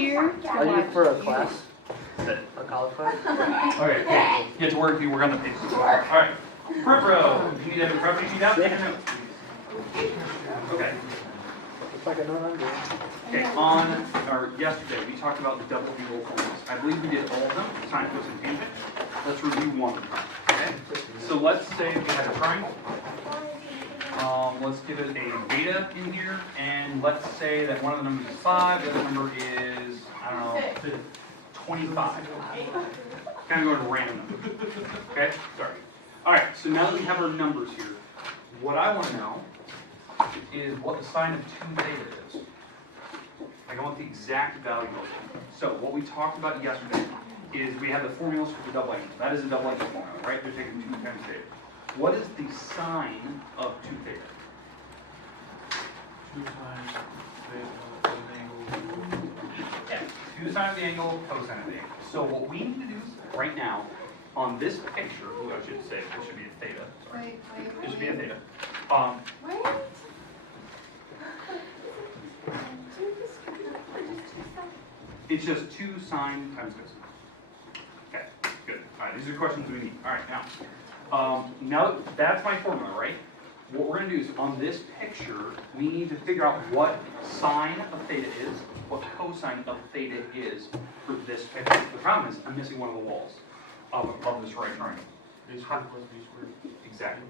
here. Are you for a class? A college class? Okay, cool. Get to work if you work on the paper. Alright. Front row. You need any prep sheet out? Take a note. Okay. It's like a note under. Okay, yesterday we talked about the double angle formulas. I believe we did all of them, sine, cosine, tangent. Let's review one of them. Okay? So let's say we have a triangle. Let's give it a beta in here, and let's say that one of the numbers is 5, the other number is, I don't know, 25. Kind of going to random numbers. Okay? Sorry. Alright, so now that we have our numbers here, what I want to know is what the sine of 2 theta is. Like I want the exact value of it. So what we talked about yesterday is we have the formulas for the double angle. That is a double angle formula, right? They're taking 2 times theta. What is the sine of 2 theta? 2 times the angle. Yeah, 2 sine of the angle, cosine of the angle. So what we need to do right now on this picture, I should say it should be a theta. Sorry. It should be a theta. It's just 2 sine times cosine. Okay, good. All right, these are questions we need. All right, now that's my formula, right? What we're going to do is on this picture, we need to figure out what sine of theta is, what cosine of theta is for this picture. The problem is I'm missing one of the walls of this right triangle. A squared plus b squared. Exactly.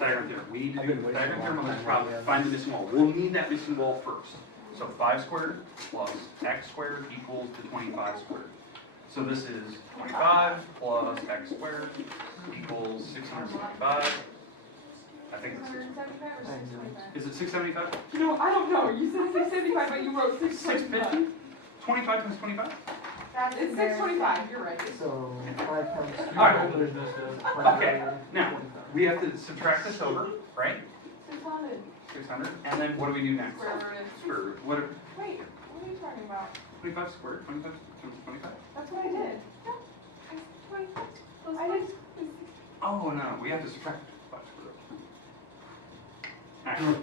Diagram theorem. We need to do the diagram theorem on this problem. Find the missing wall. We'll need that missing wall first. So 5 squared plus x squared equals to 25 squared. So this is 25 plus x squared equals 675. I think it's 675. Is it 675? No, I don't know. You said 675, but you wrote 625. 650? 25 times 25? It's 625. You're right. So 5 times 2. All right. Okay. 25. Now we have to subtract this over, right? 600. 600. And then what do we do next? Square root. Square root. What? Wait, what are you talking about? 25 squared. 25 times 25. That's what I did. No, I did. Oh no, we have to subtract 5 squared. All right.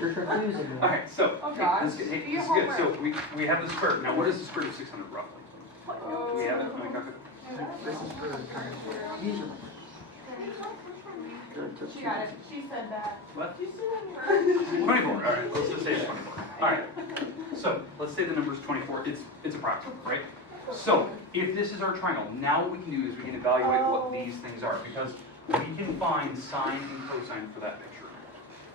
You're confusing me. All right. So Oh, gosh. this is good. Hey, Be this is a good. So homework. we have the square root. Now what is the square root of 600 roughly? Do we have it? Let me calculate. This is for usually. She got it. She said that. What? She said that. 24. All right. Let's just say it's 24. All right. So let's say the number is 24. It's approximate, right? So if this is our triangle, now what we can do is we can evaluate what these things are because we can find sine and cosine for that picture,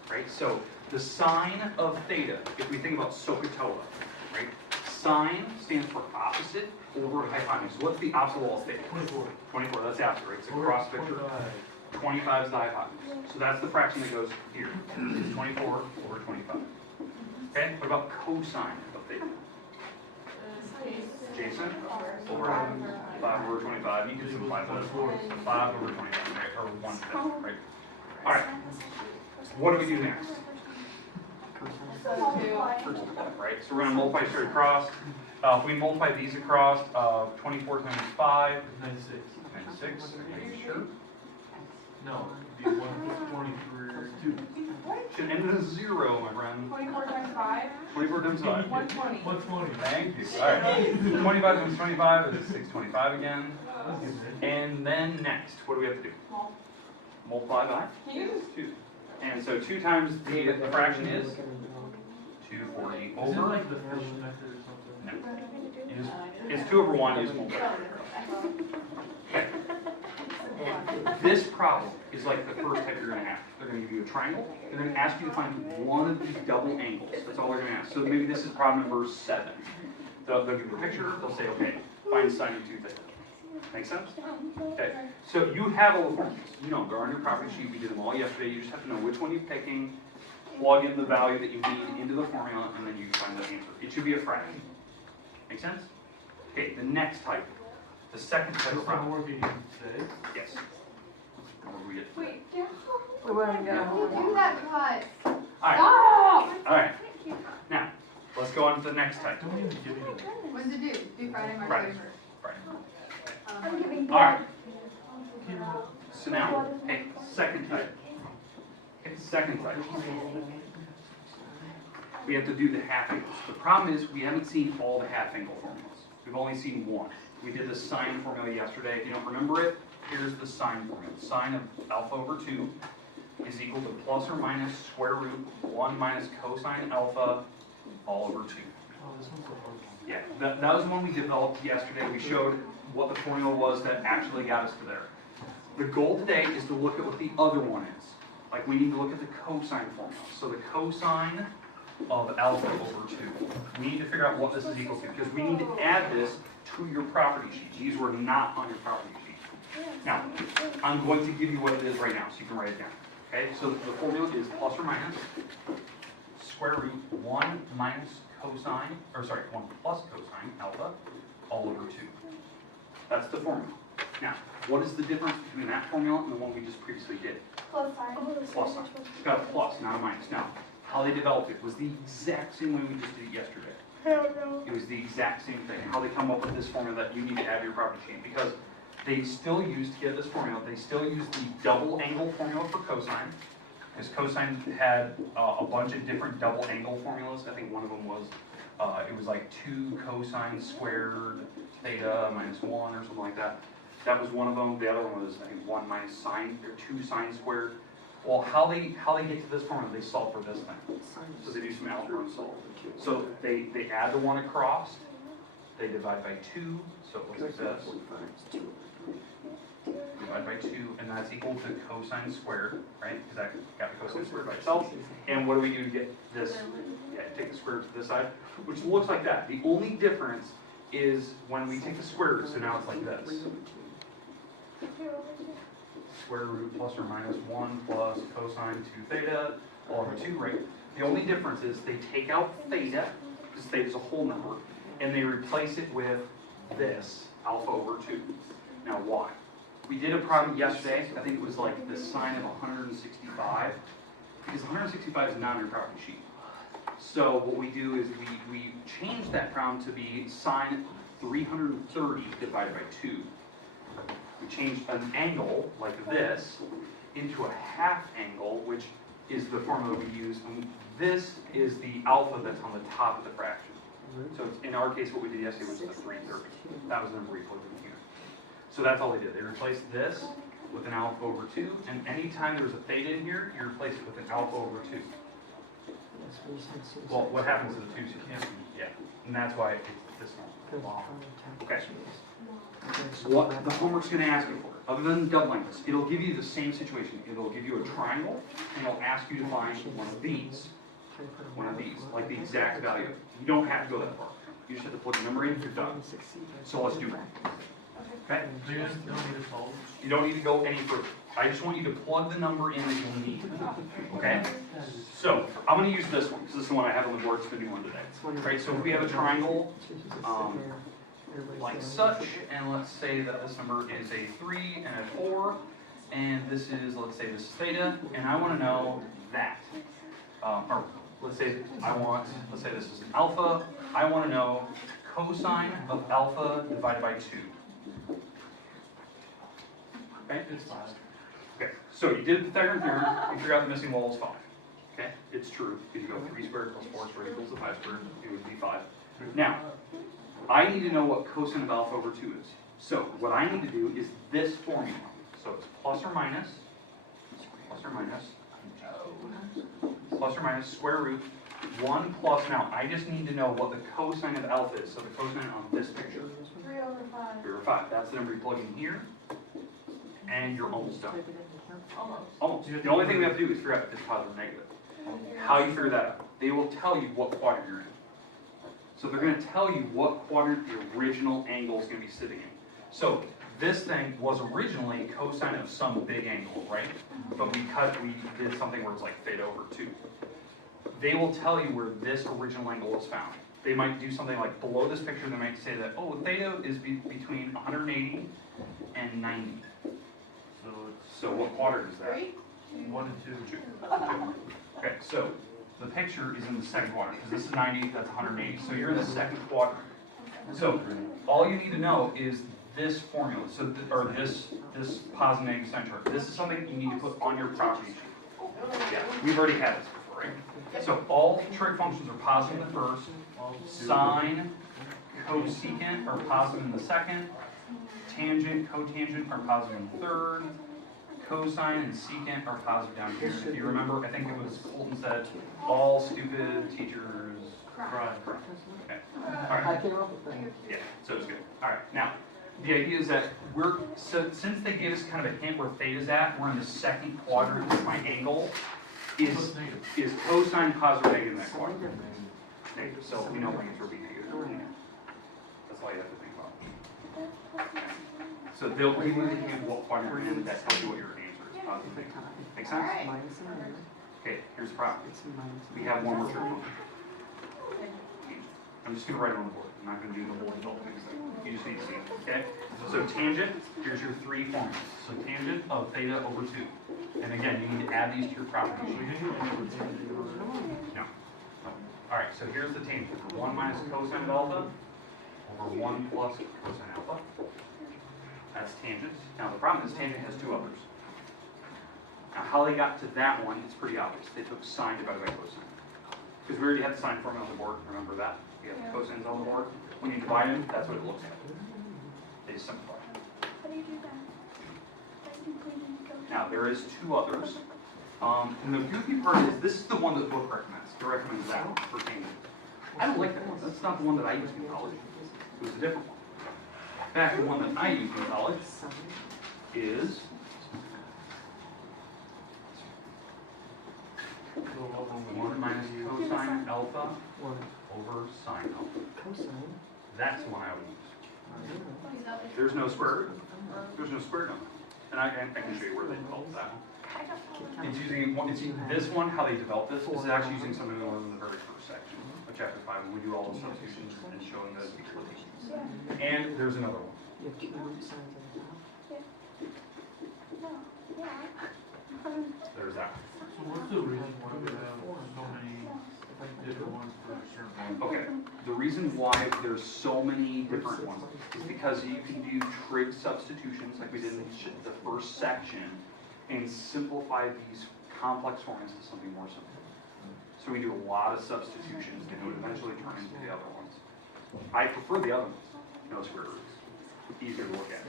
right? So the sine of theta, if we think about SOHCAHTOA, right? Sine stands for opposite over hypotenuse. What's the opposite wall of theta? 24. 24. That's the opposite, right? It's a cross picture. 25 is the hypotenuse. So that's the fraction that goes here. It's 24 over 25. Okay, what about cosine of theta? Jason? Over 5 over 25. You can simplify that. 5 over 25, right? Or 1/5, right? All right. What do we do next? Right, so we're going to multiply straight across. If we multiply these across, 24 times 5 It's 96. 96. Are you sure? No, it'd be 123. 2. Should end in a 0, my friend. 24 times 5. 24 times 5. 120. 120. Thank you. All right. 25 times 25 is 625 again. And then next, what do we have to do? Multiply by Can you just 2. And so 2 times the fraction is 240 Is it over. like the fish method or something? No. It's 2 over 1 is multiply. Okay. This problem is like the first type you're going to have. They're going to give you a triangle. They're going to ask you to find one of these double angles. That's all they're going to ask. So maybe this is problem number 7. They'll give you a picture. They'll say, okay, find sine of 2 theta. Make sense? Okay. So you have all the formulas. You know, they're on your property sheet. We did them all yesterday. You just have to know which one you're picking, plug in the value that you need into the formula, and then you find the answer. It should be a fraction. Make sense? Okay, the next type. The second type of problem. Homework you need today. Yes. Where do we get? wait, yeah. We're going to Do that cut. All right. Stop! All right. Now, let's go on to the next type. Don't even give me the. When does it do? Do Friday, March Friday. 31st. Right. I'm giving All right. So now, hey, second type. Okay, second type. we have to do the half angles. The problem is we haven't seen all the half angle formulas. We've only seen one. We did the sine formula yesterday. If you don't remember it, here's the sine formula. Sine of alpha over 2 is equal to plus or minus square root 1 minus cosine alpha all over 2. Oh, this one's the hard one. Yeah, that was the one we developed yesterday. We showed what the formula was that actually got us to there. The goal today is to look at what the other one is. Like we need to look at the cosine formula. So the cosine of alpha over 2. We need to figure out what this is equal to because we need to add this to your property sheet. These were not on your property sheet. Now, I'm going to give you what it is right now so you can write it down. Okay, so the formula is plus or minus square root 1 minus cosine, or sorry, 1 plus cosine alpha all over 2. That's the formula. Now, what is the difference between that formula and the one we just previously did? Plus sign. Plus sign. It's got a plus, not a minus. Now, how they developed it was the exact same way we just did it yesterday. Hell no. It was the exact same thing. How they come up with this formula that you need to add to your property sheet. Because they still use, to get this formula, they still use the double angle formula for cosine. Because cosine had a bunch of different double angle formulas. I think one of them was, it was like 2 cosine squared theta minus 1 or something like that. That was one of them. The other one was, I think, 1 minus sine, or 2 sine squared. Well, how they get to this formula, they solve for this thing. So they do some algebra and solve. So they add the 1 across, they divide by 2, so it looks like this. Divide by 2, and that's equal to cosine squared, right? Because I got the cosine squared by itself. And what do we do to get this? Yeah, take the square root to this side, which looks like that. The only difference is when we take the square root, so now it's like this. Square root plus or minus 1 plus cosine 2 theta all over 2, right? The only difference is they take out theta, because theta is a whole number, and they replace it with this, alpha over 2. Now why? We did a problem yesterday, I think it was like the sine of 165, because 165 is not on your property sheet. So what we do is we change that problem to be sine 330 divided by 2. We change an angle like this into a half angle, which is the formula we use. And this is the alpha that's on the top of the fraction. So it's, in our case, what we did yesterday was the 330. That was the number we put in here. So that's all they did. They replaced this with an alpha over 2, and anytime there was a theta in here, you replace it with an alpha over 2. Well, what happens to the 2? Yeah, and that's why it's this long. Okay. What the homework's going to ask you for, other than doubling this, it'll give you the same situation. It'll give you a triangle, and it'll ask you to find one of these, like the exact value. You don't have to go that far. You just have to plug the number in, you're done. So let's do it. Okay? So you just don't need to solve? You don't need to go any further. I just want you to plug the number in that you'll need. Okay? So I'm going to use this one, because this is the one I have on the board. It's the new one today. Right? So if we have a triangle, like such, and let's say that this number is a 3 and a 4, and this is, let's say this is theta, and I want to know that. Or let's say let's say this is an alpha, I want to know cosine of alpha divided by 2. Okay? It's fine. Okay, so you did the Pythagorean theorem, you figure out the missing wall is 5. Okay, it's true, because you go 3 squared plus 4 squared equals to 5 squared, it would be 5. Now, I need to know what cosine of alpha over 2 is. So what I need to do is this formula. So it's plus or minus square root 1 plus, now I just need to know what the cosine of alpha is. So the cosine on this picture. 3 over 5. 3 over 5. That's the number you plug in here. And you're almost done. Almost. The only thing we have to do is figure out if it's positive or negative. How you figure that out? They will tell you what quadrant you're in. So they're going to tell you what quadrant the original angle is going to be sitting in. So this thing was originally cosine of some big angle, right? But we did something where it's like theta over 2. They will tell you where this original angle is found. They might do something like below this picture, they might say that, oh, theta is between 180 and 90. So what quadrant is that? 3? 1 and 2. Okay, so the picture is in the second quadrant, because this is 90, that's 180, so you're in the second quadrant. So all you need to know is this formula, so or this positive negative sign chart. This is something you need to put on your property sheet. Yeah, we've already had this before. right? So all trig functions are positive in the first, sine, cosecant are positive in the second, tangent, cotangent are positive in the third, cosine and secant are positive down here. If you remember, I think it was Colton said, all stupid teachers cry. Okay, all I right. came up with that. Yeah, so it's good. All right, now, the idea is that since they gave us kind of a hint where theta's at, we're in the second quadrant of my angle, is cosine positive or negative in that quadrant? Negative, so we know things will be negative. That's all you have to think about. So they'll give you the hint what quadrant you're in, that tells you what your answer is, positive, negative. Make sense? Minus and minus. Okay, here's the problem. It's minus. We have one more trig function. I'm just gonna write it on the board. I'm not gonna do the whole adult things. You just need to see it, okay? So tangent, here's your three formulas. So tangent of theta over 2. And again, you need to add these to your property. No. All right, so here's the tangent. 1 minus cosine of alpha over 1 plus cosine alpha. That's tangent. Now the problem is tangent has two others. Now how they got to that one, it's pretty obvious. They took sine divided by cosine. Because we already had the sine formula on the board, remember that? We have the cosines on the board. When you divide them, that's what it looks like. They just simplify. How do you do that? Now, there is two others. And the goofy part is, this is the one that the book recommends. It recommends that one for tangent. I don't like that one. That's not the one that I used in college. It was a different one. In fact, the one that I used in college is 1 minus cosine alpha One. over sine alpha. Cosine. That's the one I would use. There's no square root. There's no square number. And I can show you where they developed that one. It's using this one, how they developed this, is actually using something we learned in the very first section of chapter 5 when we do all those substitutions and showing those equalizations. And there's another one. You have two signs on the top. There's that one. So what's the reason why we have so many different ones for certain ones? Okay, the reason why there's so many different ones is because you can do trig substitutions like we did in the first section and simplify these complex formulas to something more simple. So we do a lot of substitutions and it would eventually turn into the other ones. I prefer the other ones, no square roots, easier to look at.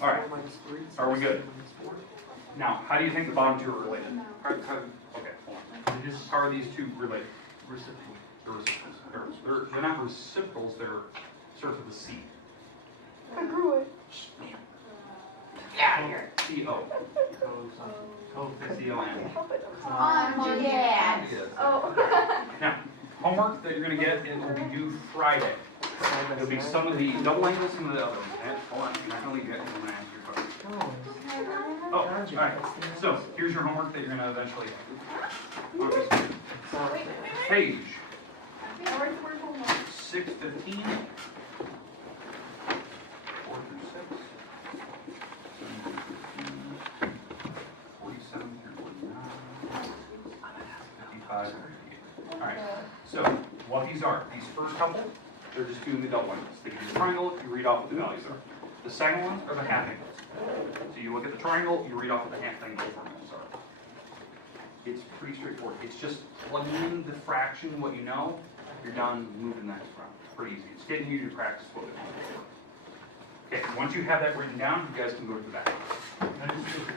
All right, are we good? Now, how do you think the bottom two are related? Okay, hold on. How are these two related? Reciprocal. They're reciprocals. They're not reciprocals, they're starts with a C. I grew it. Yeah, here. C-O. Cosine. C-O-N. Oh, yeah. Oh. Now, homework that you're going to get, it will be due Friday. It'll be some of the double angles, some of the other ones. Hold on, you're not going to leave yet. I'm going to ask your question. Oh, all right. So, here's your homework that you're going to eventually have. Okay. Page 615. 4 through 6. 47 through 49. 55 through 58. All right. So, what these are, these first couple, they're just doing the double angles. They give you a triangle, you read off what the values are. The second ones are the half angles. So you look at the triangle, you read off what the half angle formulas are. It's pretty straightforward. It's just plugging in the fraction, what you know, you're done, move to the next round. Pretty easy. It's getting you to practice what we want. Okay, once you have that written down, you guys can go to the back.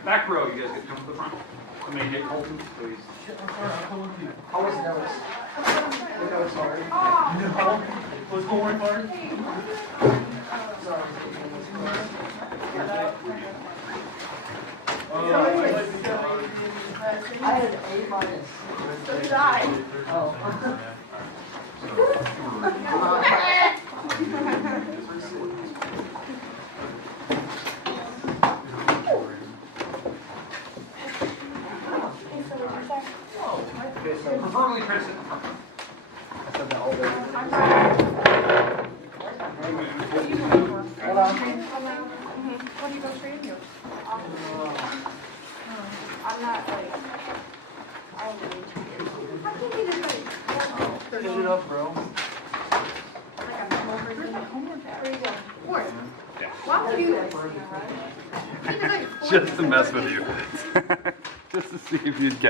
Back row, you guys get to come to the front. Somebody hit Colton, please. How was notice? I was sorry. No. What's going on? Sorry. I had an A minus. So did I. Oh. Preferably try to sit in front. I said that all day. Hold on. What do you go straight into? I'm not like, I can't be this way. Finish it up, bro. Like I'm over homework. Where you go? Work. Yeah. Why would you do that? Just to mess with you. Just to see if you'd catch